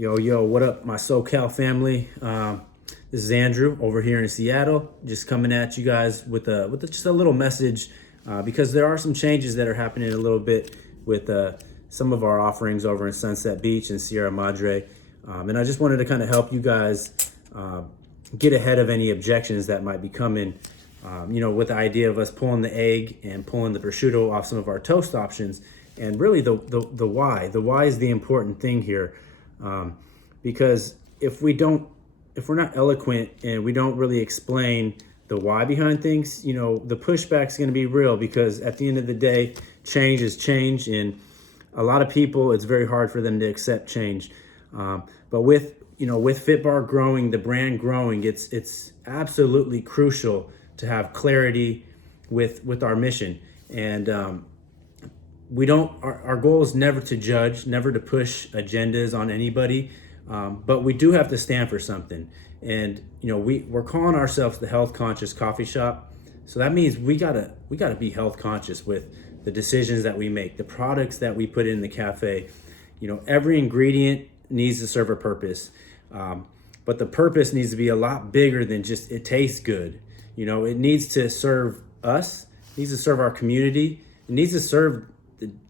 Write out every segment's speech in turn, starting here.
Yo, what up, my SoCal family? This is Andrew over here in Seattle, just coming at you guys with just a little message because there are some changes that are happening a little bit with some of our offerings over in Sunset Beach and Sierra Madre, and I just wanted to kind of help you guys get ahead of any objections that might be coming. With the idea of us pulling the egg and pulling the prosciutto off some of our toast options, and really the why. The why is the important thing here. Because if we're not eloquent and we don't really explain the why behind things, the pushback's going to be real, because at the end of the day, change is change. And a lot of people, it's very hard for them to accept change. But with FitBar growing, the brand growing, it's absolutely crucial to have clarity with our mission. And, our goal is never to judge, never to push agendas on anybody, but we do have to stand for something. And we're calling ourselves the health conscious coffee shop, so that means we gotta be health conscious with the decisions that we make, the products that we put in the cafe. Every ingredient needs to serve a purpose, but the purpose needs to be a lot bigger than just it tastes good. It needs to serve us, it needs to serve our community, it needs to serve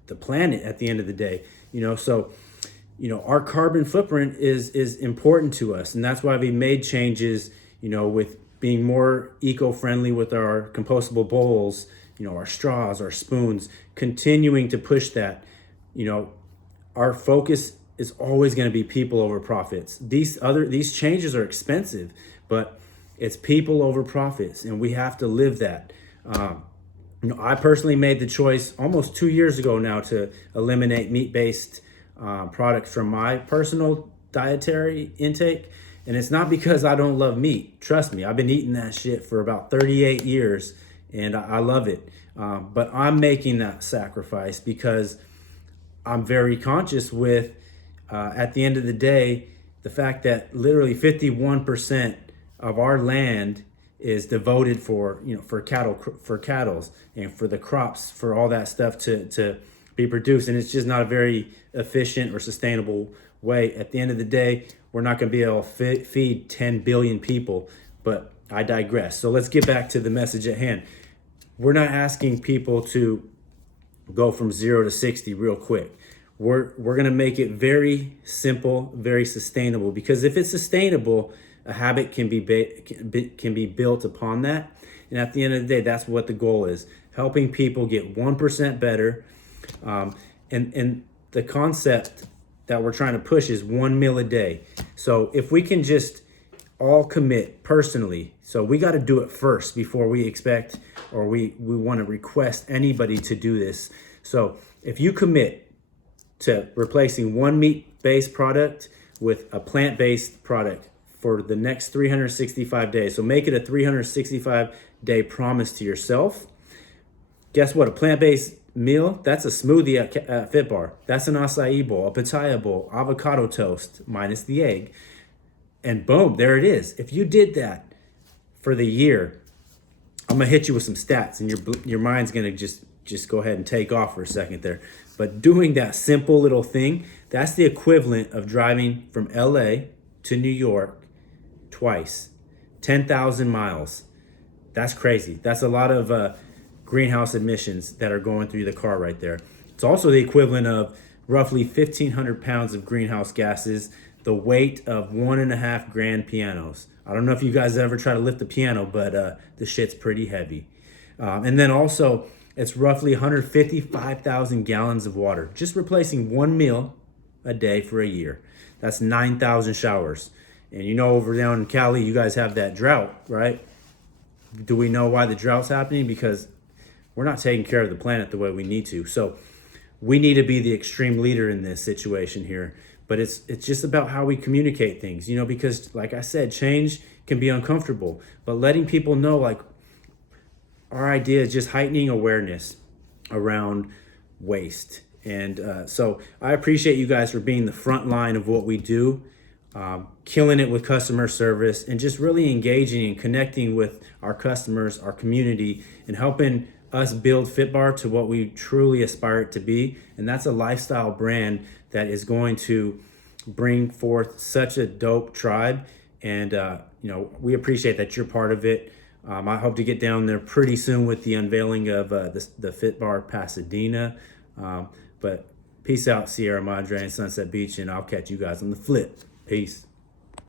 the planet at the end of the day. Our carbon footprint is important to us, and that's why we made changes, with being more eco-friendly with our compostable bowls, our straws, our spoons, continuing to push that. Our focus is always going to be people over profits. These changes are expensive, but it's people over profits, and we have to live that. I personally made the choice almost 2 years ago now to eliminate meat-based products from my personal dietary intake. And it's not because I don't love meat. Trust me, I've been eating that shit for about 38 years and I love it. But I'm making that sacrifice because I'm very conscious with, at the end of the day, the fact that literally 51% of our land is devoted for cattle and for the crops, for all that stuff to be produced. And it's just not a very efficient or sustainable way. At the end of the day, we're not going to be able to feed 10 billion people, but I digress. So let's get back to the message at hand. We're not asking people to go from 0 to 60 real quick. We're going to make it very simple, very sustainable, because if it's sustainable, a habit can be built upon that. And at the end of the day, that's what the goal is: helping people get 1% better. And the concept that we're trying to push is 1 meal a day. So if we can just all commit personally, so we got to do it first before we expect or we want to request anybody to do this. So if you commit to replacing one meat-based product with a plant-based product for the next 365 days. So make it a 365-day promise to yourself. Guess what? A plant-based meal, that's a smoothie at FitBar. That's an acai bowl, a pitaya bowl, avocado toast, minus the egg. And boom, there it is. If you did that for the year, I'm going to hit you with some stats, and your mind's going to just go ahead and take off for a second there. But doing that simple little thing, that's the equivalent of driving from LA to New York twice, 10,000 miles. That's crazy. That's a lot of greenhouse emissions that are going through the car right there. It's also the equivalent of roughly 1,500 pounds of greenhouse gases, the weight of 1.5 grand pianos. I don't know if you guys ever try to lift a piano, but the shit's pretty heavy. And then also, it's roughly 155,000 gallons of water. Just replacing one meal a day for a year. That's 9,000 showers. And over down in Cali, you guys have that drought, right? Do we know why the drought's happening? Because we're not taking care of the planet the way we need to. So we need to be the extreme leader in this situation here. But it's just about how we communicate things, because like I said, change can be uncomfortable. But letting people know, like, our idea is just heightening awareness around waste. And so I appreciate you guys for being the front line of what we do. Killing it with customer service and just really engaging and connecting with our customers, our community, and helping us build FitBar to what we truly aspire it to be. And that's a lifestyle brand that is going to bring forth such a dope tribe. And, we appreciate that you're part of it. I hope to get down there pretty soon with the unveiling of the Fit Bar Pasadena. But peace out, Sierra Madre and Sunset Beach, and I'll catch you guys on the flip. Peace.